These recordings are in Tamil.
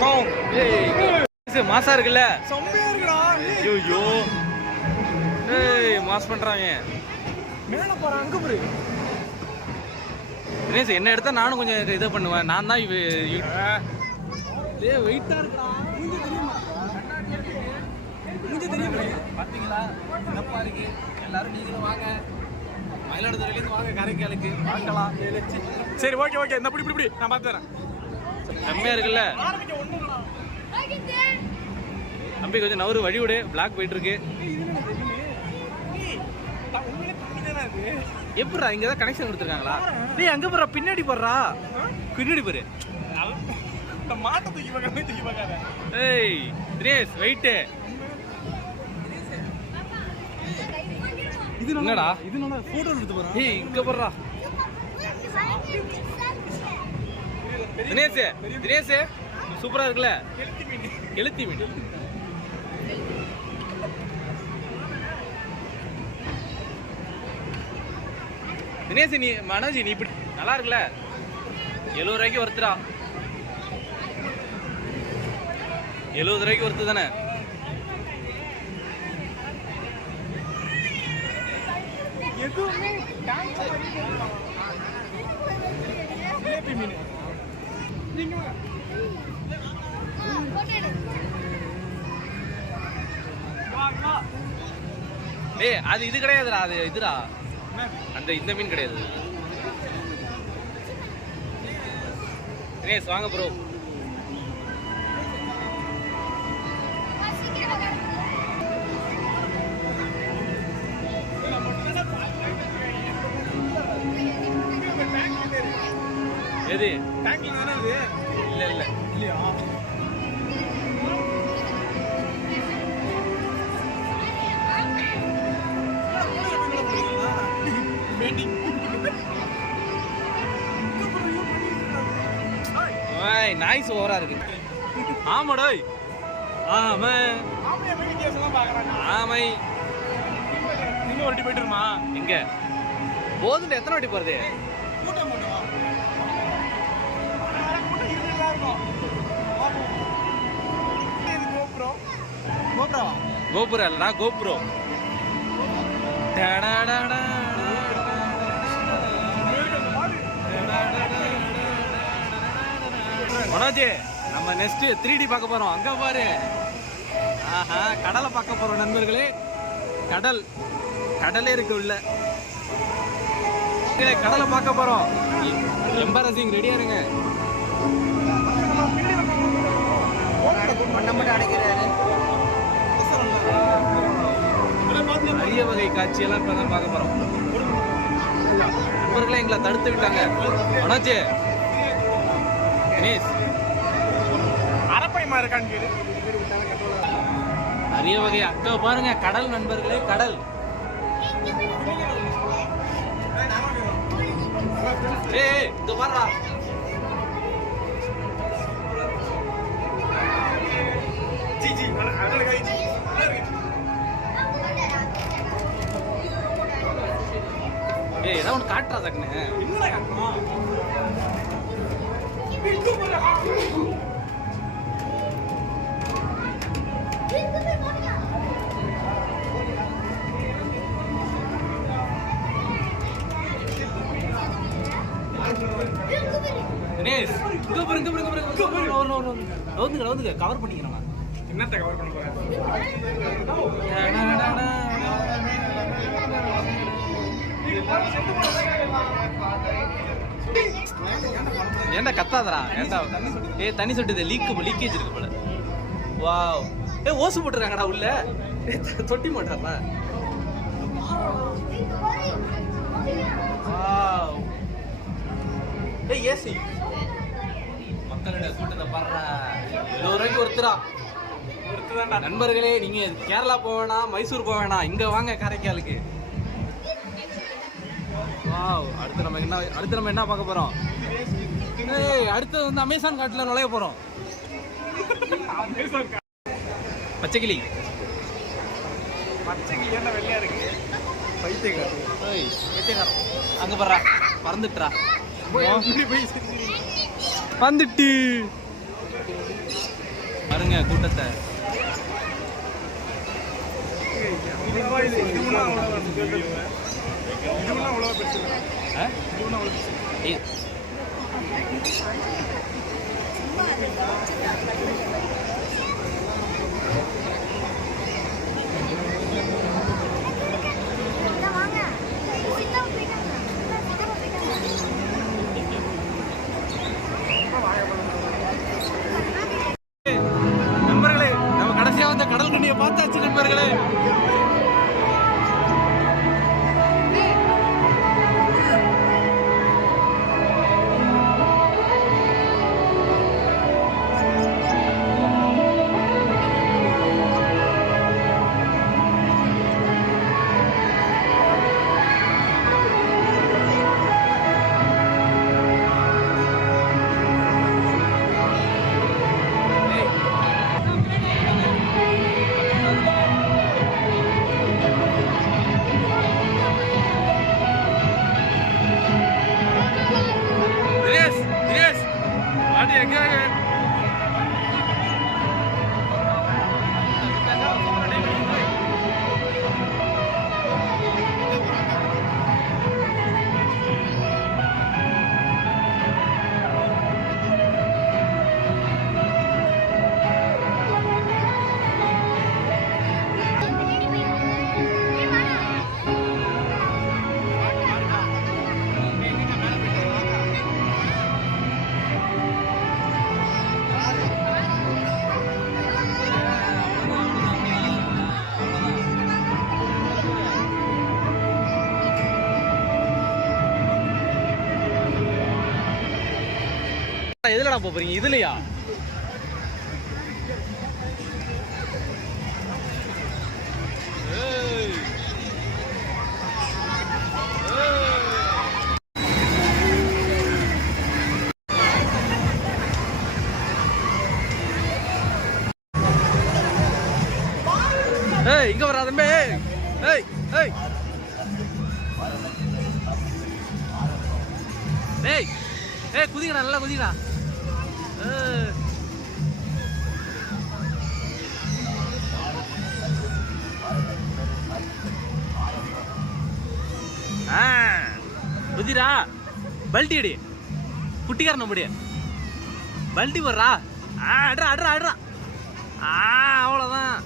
காங். ஏய் மாசா இருக்குல்ல? செம்மையா இருக்குடா. ஐயோ. ஏய் மாஸ் பண்றாங்க. மேல போற அங்க பாரு. தினேஷ் என்ன எடுத்தா நானும் கொஞ்சம் இதை பண்ணுவேன். நான் தான் ஏய் வெயிட்டா இருக்குடா. மூஞ்சி தெரியுமா? மூஞ்சி தெரியுமா? பாத்தீங்களா? சிறப்பா இருக்கு. எல்லாரும் நீங்களும் வாங்க. மயிலாடுதுறையிலேருந்து வாங்க காரைக்காலுக்கு பார்க்கலாம். சரி ஓகே இந்த பிடி நான் பார்த்து தரேன். செம்மையா இருக்குல்ல? தம்பி கொஞ்சம் நவரு வழி விடு. பிளாக் போயிட்டு இருக்கு. எப்படிடா இங்க தான் கனெக்ஷன் கொடுத்துருக்காங்களா? டேய் அங்க போறா, பின்னாடி போறா. பின்னாடி போரு. இந்த மாட்டை தூக்கி பார்க்காத. ஏய் தினேஷ் வெயிட். இது என்னடா? இது நல்லா போட்டோ எடுத்து போறா. ஏய் இங்க போறா. தினேஷ் சூப்பரா இருக்குல்ல? கெளுத்தி மீன். தினேஷ் நீ மனோஜ் நீ இப்படி நல்லா இருக்குல்ல? 70 ரூபாய்க்கு ஒருத்தரா? 70 ரூபாய்க்கு ஒருத்தர் தானே? எதுவுமே மீன். ஏய் அது இது கிடையாதுடா. அது இதுடா. அந்த இந்த மீன் கிடையாது. தினேஷ் வாங்க ப்ரோ. எது டேங்க்ல தானே இது? இல்ல இல்லையா? நாய்ஸ் ஓவரா இருக்கு. ஆமாடோய். ஆமா ஆமை. இன்னும் ஒரு வாட்டி போயிட்டுருமா? எங்க போதும் எத்தனை வாட்டி போறது? கோபுரம் இல்லடா கோபுரோ. மனோஜ் நம்ம நெக்ஸ்ட் 3D பார்க்க போறோம். அங்க பாரு. ஆஹா கடலை பார்க்க போறோம் நண்பர்களே. கடலே இருக்கு உள்ள. கடலை பார்க்க போறோம். எம்பரசிங் ரெடியா இருங்க. அரிய வகை காட்சியெல்லாம் இப்பதான் பார்க்க போறோம். நண்பர்களே எங்களை தடுத்து விட்டாங்க. மனோஜ் தினேஷ் அரப்பைமா இருக்கான்னு கேளு. அரிய வகை அக்கா பாருங்க. கடல் நண்பர்களே கடல். ஏய் இந்த பாருடா. ஏய் ஏதாவது ஒன்று காட்டுறா தக்குன்னு. என்னடா காட்டுமா? தினேஷ் இங்க பாருங்க. கவர் பண்ணிக்கிறோம். என்னத்தை கவர் பண்ண போறேன்? ஏன்டா கத்தாதரா? ஏன்டா ஏ தண்ணி சொட்டுது. லீக்கேஜ் இருக்கு போல. வாவ். ஏ ஓசு போட்டுருக்காங்கடா உள்ள. தொட்டி மாட்டாப்பா. வாவ். ஏய் ஏசி மக்களுடைய கூட்டத்தை பாருடா. 70 ரூபாய்க்கு ஒருத்தரா. நண்பர்களே நீங்க கேரளா போக வேணாம், மைசூர் போக வேணாம், இங்க வாங்க காரைக்காலுக்கு. வாவ். அடுத்து நம்ம என்ன பார்க்க போறோம்? ஏய் அடுத்து வந்து அமேசான் காட்டுல நுழைய போறோம். பச்சைக்கிளி என்ன வெள்ளையா இருக்கு? பைத்தியக்காரன். அங்க போறா பறந்துட்டுறா. வந்துட்டு பாருங்க கூட்டத்தை. நண்பர்களே, நம்ம கடைசியா வந்த கடல் கண்ணியை பார்த்தாச்சு நண்பர்களே. எதுலடா போறீங்க? இதுலயா? ஏய் இங்க வர தம்பி. ஏய் ஏய் ஏய் ஏய் குதிங்கடா, நல்லா குதிங்கடா. குதிரா பல்ட்டி அடி, குட்டிக்காரன் நம்முடைய பல்ட்டி போடுறா. அட்ரா அட்ரா அட்ரா. அவ்வளோதான்.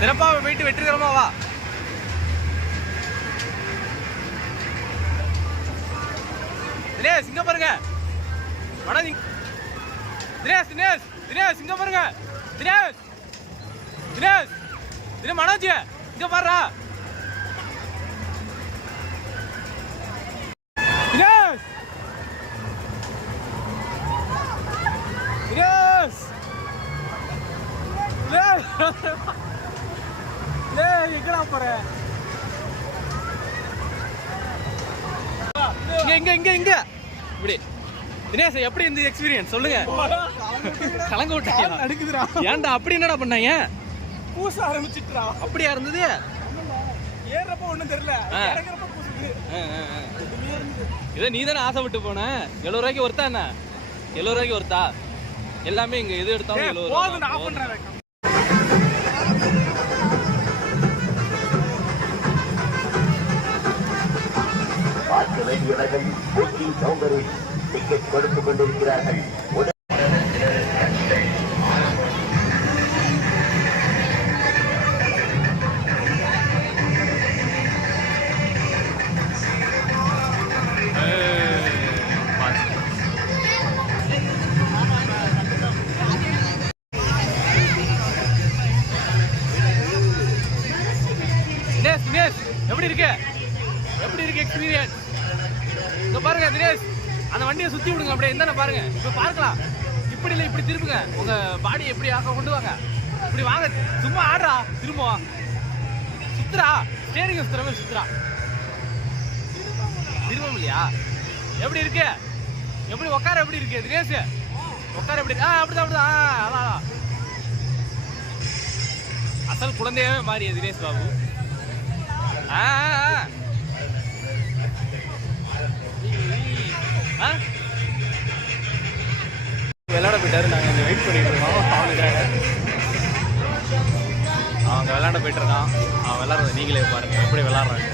சிறப்பாக போயிட்டு வெற்றிகரமா வா. தினேஷ் இங்க பாருங்க. தினேஷ் தினேஷ் தினேஷ் இங்க பாருங்க. தினேஷ் தினேஷ் தினேஷ் மனோஜ் இங்க பாருடா. தினேஷ் தினேஷ் எங்கடா போற? இங்க இங்க இங்க இப்படி. தினேஷ் எப்படி இருந்தது எக்ஸ்பீரியன்ஸ் சொல்லுங்க. கலங்க விட்டாயா? அடுக்குதுடா. ஏன்டா அப்படி என்னடா பண்ணாங்க? பூச ஆரம்பிச்சிட்டா. அப்படியா இருந்தது? ஏறப்ப ஒண்ணும் தெரியல, இறங்கறப்ப பூசுது. இத நீ தானே ஆசைப்பட்டு போன. 70 ரூபாய்க்கு ஒருத்தா என்ன? 70 ரூபாய்க்கு ஒருத்தா? எல்லாமே இங்க எது எடுத்தாலும் 70 ரூபாய். போதும் ஆஃப் பண்றேன். பார்க்க வேண்டியவர்கள் புக்கிங் கவுண்டரில் டிக்கெட் கொடுத்துக் கொண்டிருக்கிறார்கள். எப்படி இருக்கு? எப்படி இருக்கு எக்ஸ்பீரியன்ஸ்? இங்க பாருங்க தினேஷ், அந்த வண்டியை சுத்தி விடுங்க அப்படியே. என்ன பாருங்க, இப்ப பார்க்கலாம். இப்படி இல்லை, இப்படி திருப்புங்க. உங்க பாடி எப்படி ஆக கொண்டு வாங்க. இப்படி வாங்க, சும்மா ஆடுறா. திரும்ப சுத்துறா, ஸ்டேரிங் சுத்துற மாதிரி சுத்துறா. திரும்ப இல்லையா? எப்படி இருக்கு? எப்படி உட்கார எப்படி இருக்கு தினேஷ்? உட்கார எப்படி? அப்படிதான் அப்படிதான். அதான் அசல் குழந்தையாவே மாறிய தினேஷ் பாபு. விளையாட போயிட்டாரு. நாங்கள் இங்கே வெயிட் பண்ணிட்டு இருக்கோம் அவனுக்காக. அவங்க விளையாட போயிட்டு இருக்கான். அவன் விளையாடுறத நீங்களே பாருங்க எப்படி விளையாடுறாங்க.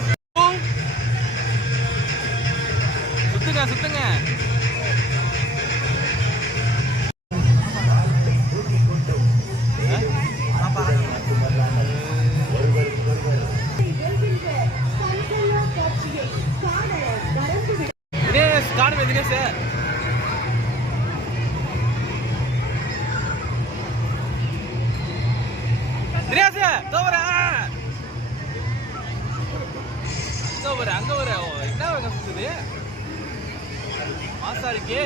சுத்துங்க சுத்துங்க. தினேஷ் காணுமே தினேஷ். தினேஷ் அங்க வர என்ன கஷ்டது மாசா இருக்கு.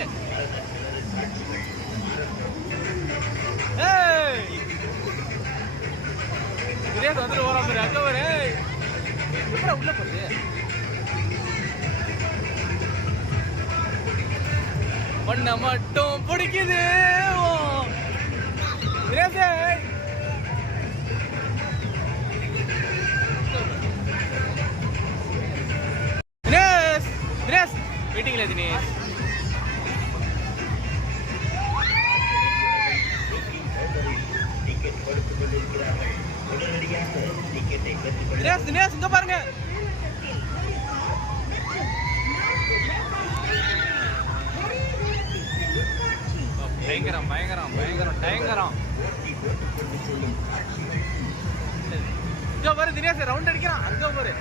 தினேஷ் வந்துட்டு போறான் பாரு. அங்க வர எப்படி உள்ள போகுது. பண்ண மட்டும் பிடிக்குது தினேஷ். தினேஷ் தினேஷ் மீட்டிங்ல தினேஷ். தினேஷ் தினேஷ் இங்க பாருங்க. பயங்கரம் பயங்கரம் பயங்கரம் பயங்கரம். இங்க பாரு தினேஷ் ரவுண்ட் அடிக்கிறான். அங்க பாரு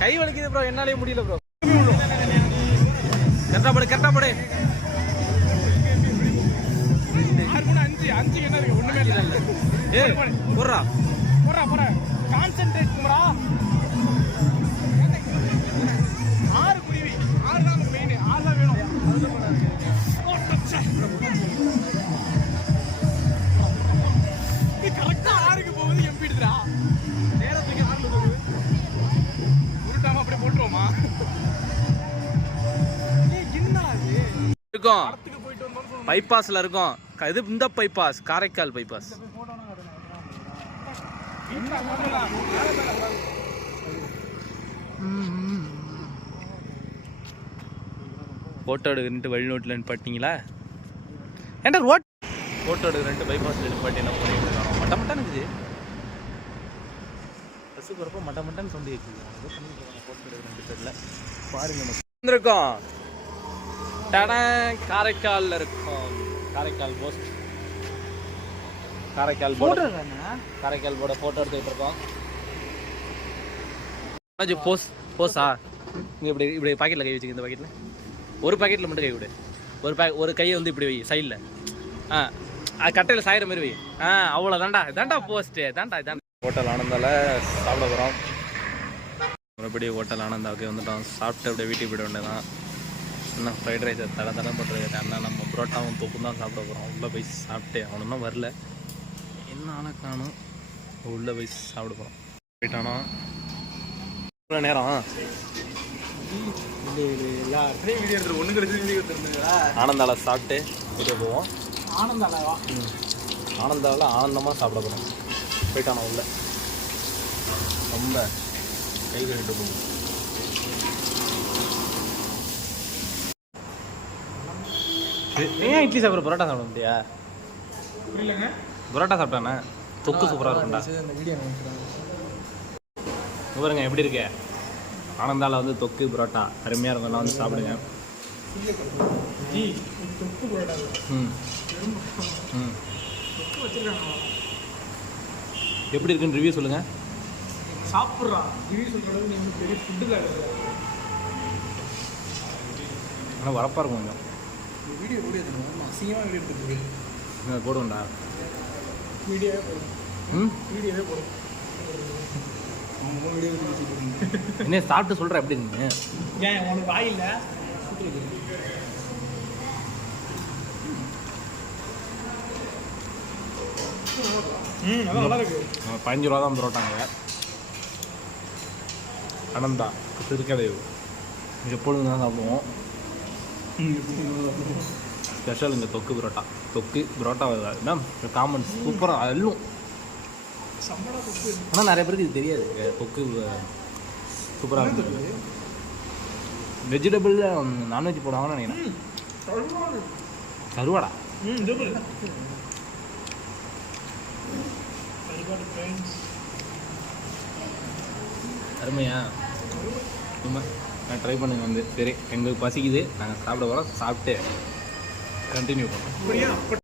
கை வலிக்குது ப்ரோ. என்னாலே முடியல ப்ரோ. கரெக்டா போடு கரெக்டா போடு. 5 என்ன இருக்கு ஒண்ணுமே இல்ல. ஏய் போறா போறா போறா கான்சென்ட்ரேட் குமரா. 6 குருவி 6 தான் மெயின். 6 தான் வேணும். இது கரெக்டா 6க்கு போகுது. எம்பி எடுத்துடா நேரத்துக்கு 6 போகுது. உருட்டாம அப்படியே போட்டுருவோமா? என்னடா இது இருக்கும். பைபாஸ்ல இருக்கும். இது இந்த பைபாஸ் காரைக்கால் பைபாஸ். போட்டோ எடுக்கிட்டு வழிநோட்டில் நிப்பாட்டிங்களா? ஏன்டா ரோட் போட்டோ எடுக்கிட்டு பைபாஸில் நிப்பாட்டி என்ன பண்ணிட்டு இருக்காங்க? மட்ட மட்டான்னு இருக்குது. பஸ்ஸுக்கு வரப்போ மட்ட மட்டான்னு சொல்லி வச்சுருக்காங்க. ஏதோ பண்ணிட்டு இருக்காங்க போட்டோ எடுக்கிற 2 பேரில் பாருங்க. இருக்கோம் காரைக்காலில் இருக்கும். Karaikal post Karaikal board. காரைக்கால் போர்டை ஃபோட்டோ எடுத்துக்கிட்டு இருக்கோம். போஸா இங்கே இப்படி இப்படி பாக்கெட்டில் கை வச்சுக்க. இந்த பாக்கெட்டில் ஒரு பாக்கெட்டில் மட்டும் கை விடு. ஒரு கையை வந்து இப்படி வை சைடில். அது கட்டையில் சாயிற மாதிரி வை. அவ்வளோ தாண்டா. இதாண்டா போஸ்ட்டு. இதாண்டா ஹோட்டல் ஆனந்தால சாப்பிட போகிறோம். மறுபடியும் ஹோட்டல் ஆனந்தாவுக்கு வந்துட்டோம். சாப்பிட்டு அப்படியே வீட்டுக்கு போயிட வேண்டியதான். இன்னும் ஃப்ரைட் ரைஸை தலை பண்ணுறது. அண்ணா நம்ம புரோட்டாவும் தொப்பும் தான் சாப்பிட போகிறோம். உள்ளே போய் சாப்பிட்டு அவனும் வரல. என்ன ஆனால் காணும். உள்ளே போய் சாப்பிட போகிறோம். போயிட்டானோ இவ்வளோ நேரம் ஆனந்தால சாப்பிட்டு வீடியோ போவோம். ஆனந்தாவில் ஆனந்தமாக சாப்பிட போகிறோம். போயிட்டானோ உள்ள ரொம்ப கை கழிட்டு போகும். ஏன் இட்லி சாப்பிட்ற பரோட்டா சாப்பிட முடியா? புரியலங்க. பரோட்டா சாப்பிட்டானே தொக்கு சூப்பராக இருக்கும்டா. பாருங்க எப்படி இருக்கு. ஆனந்தால வந்து தொக்கு பரோட்டா அருமையாக இருக்கும். நான் வந்து சாப்பிடுங்க. எப்படி இருக்குன்னு ரிவ்யூ சொல்லுங்க. சாப்பிட்றான் ரிவ்யூ சொல்றது நீங்க பெரிய ஃபுட்டில் ஆனால் வரப்பாக இருக்கும் கொஞ்சம். வீடியோ கூட அசிங்கமாக வீடியோ எடுத்துருக்கு. போடுவோம்டா வீடியோவே போடும். வீடியோவே போடும். என்ன சாப்பிட்டு சொல்கிற எப்படி இருந்தீங்க? ஏன் உனக்கு வாயில் நல்லா இருக்கு. 15 ரூபா தான் பரோட்டாங்க. அனந்தா திருக்கடையூர் எப்பொழுதும் தான் சாப்பிடுவோம். ஸ்பெஷல் இங்கே தொக்கு புரோட்டா என்ன காமன் சூப்பராக அல்லும். ஆனால் நிறைய பேருக்கு இது தெரியாது. தொக்கு சூப்பராக இருக்கும். வெஜிடபிளில் நான்வெஜ் போடுவாங்கன்னு நினைக்கிறேன். கருவாடா அருமையா ரொம்ப நான் ட்ரை பண்ணுங்க வந்து. சரி எங்களுக்கு பசிக்குது, நாங்கள் சாப்பிட வரோம். சாப்பிட்டு கண்டினியூ பண்ணுறோம்.